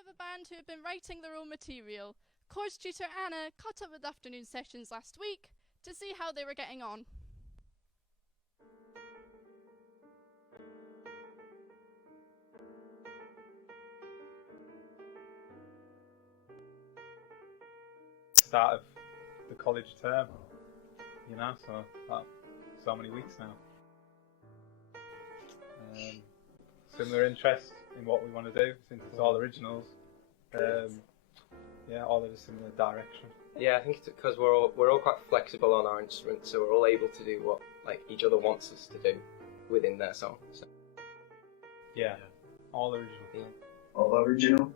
other band who have been writing their own material. Course tutor Anna caught up with afternoon sessions last week to see how they were getting on. Start of the college term, so many weeks now. Similar interest in what we want to do, since it's all originals. All in a similar direction. Yeah, I think it's because we're all quite flexible on our instruments, so we're all able to do what each other wants us to do within their song. So. Yeah, all original. Yeah. All original.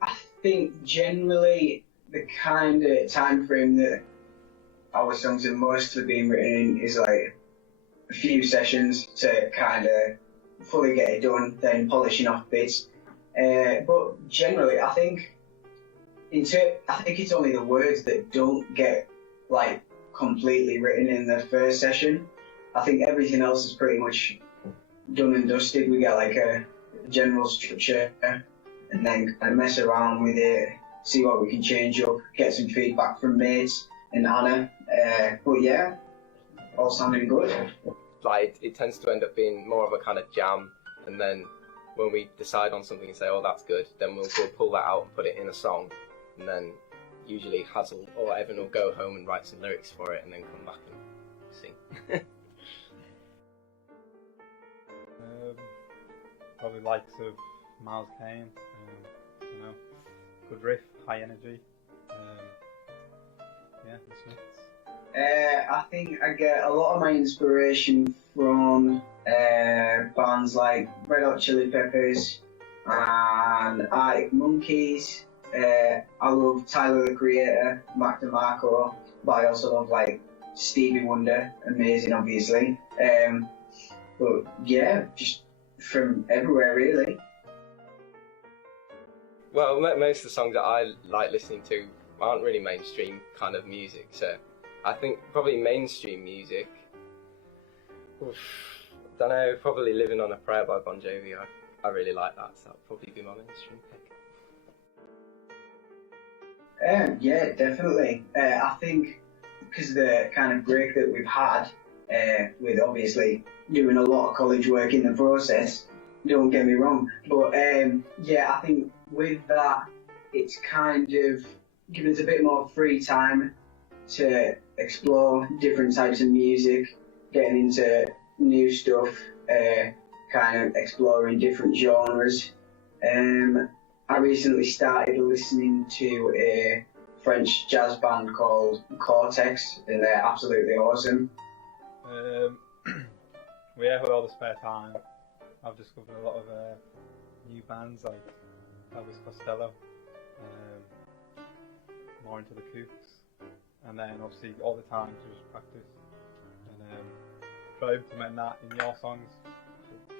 I think generally the kind of time frame that our songs are mostly being written in is like a few sessions to kind of fully get it done, then polishing off bits. But generally, I think it's only the words that don't get completely written in the first session. I think everything else is pretty much done and dusted. We get a general structure and then kind of mess around with it, see what we can change up, get some feedback from mates and Anna. But yeah, all sounding good. It tends to end up being more of a kind of jam, and then when we decide on something and say, oh, that's good, then we'll pull that out and put it in a song, and then usually Hazel or Evan will go home and write some lyrics for it and then come back and sing. Probably likes of Miles Kane, good riff, high energy. The Smiths. I think I get a lot of my inspiration from bands like Red Hot Chili Peppers and Arctic Monkeys. I love Tyler the Creator, Mac DeMarco, but I also love Stevie Wonder, amazing obviously. But yeah, just from everywhere really. Well, most of the songs that I like listening to aren't really mainstream kind of music, so I think probably mainstream music, don't know, probably Living on a Prayer by Bon Jovi. I really like that, so that'll probably be my mainstream pick. Yeah, definitely. I think because of the kind of break that we've had, with obviously doing a lot of college work in the process, don't get me wrong, but I think with that, it's kind of given us a bit more free time to explore different types of music, getting into new stuff, kind of exploring different genres. I recently started listening to a French jazz band called Cortex, and they're absolutely awesome. With all the spare time, I've discovered a lot of new bands like Elvis Costello, more into the Kooks, and then obviously all the time to just practice and try to implement that in your songs.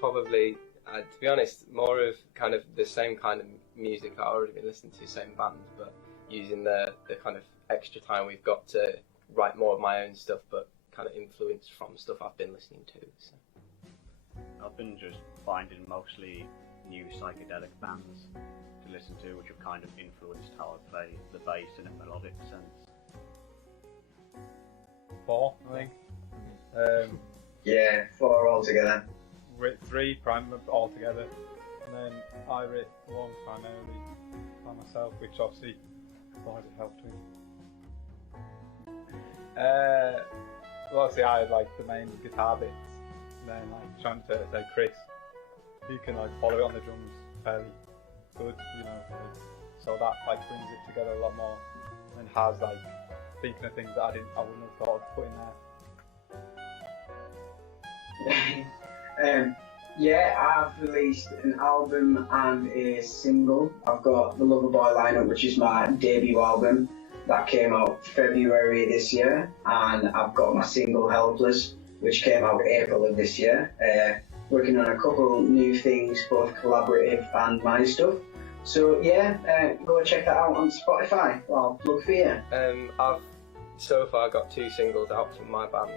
Probably, to be honest, more of kind of the same kind of music I've already been listening to, same band, but using the kind of extra time we've got to write more of my own stuff, but kind of influenced from stuff I've been listening to. So. I've been just finding mostly new psychedelic bands to listen to, which have kind of influenced how I play the bass in a melodic sense. 4, I think. Yeah, 4 altogether. Writ 3 altogether, and then I writ 1 primarily by myself, which obviously provided help to me. Well, obviously I had the main guitar bits, and then trying to say Chris, he can follow it on the drums fairly good, so that brings it together a lot more, and has thinking of things that I wouldn't have thought of putting there. I've released an album and a single. I've got the Loverboy lineup, which is my debut album that came out February this year, and I've got my single Helpless, which came out April of this year. Working on a couple new things, both collaborative and my stuff. So go check that out on Spotify. I'll plug for you. I've so far got 2 singles out from my band,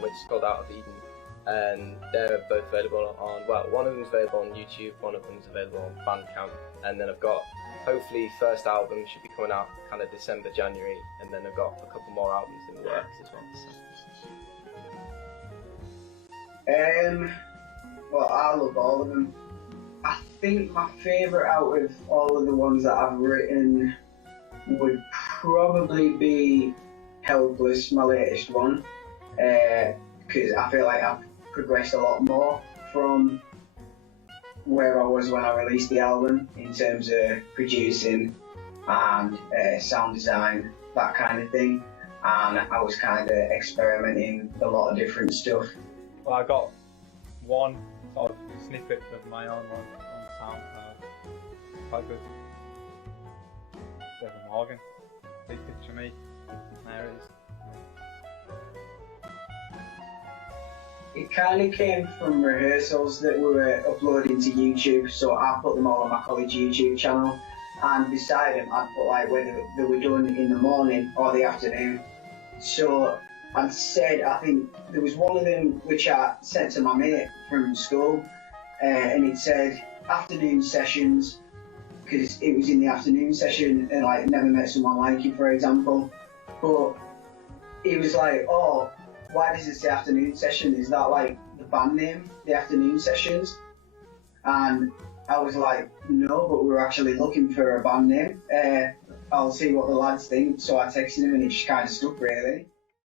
which is called Out of Eden, and they're both available on, well, one of them's available on YouTube, one of them's available on Bandcamp, and then I've got, hopefully, first album should be coming out kind of December, January, and then I've got a couple more albums in the works as well. So. Well, I love all of them. I think my favourite out of all of the ones that I've written would probably be Helpless, my latest one, because I feel like I've progressed a lot more from where I was when I released the album in terms of producing and sound design, that kind of thing, and I was kind of experimenting with a lot of different stuff. Well, I got one sort of snippet of my own one on SoundCloud. Quite good. Devin Morgan. Please picture me. There it is. It kind of came from rehearsals that we were uploading to YouTube, so I put them all on my college YouTube channel, and beside them I'd put like whether they were done in the morning or the afternoon. So I'd said, I think there was one of them which I sent to my mate from school, and it said afternoon sessions, because it was in the afternoon session and like Never Met Someone Like You, for example. But he was like, oh, why does it say afternoon session? Is that like the band name, the Afternoon Sessions? And I was like, no, but we're actually looking for a band name. I'll see what the lads think. So I texted him and it just kind of stuck, really.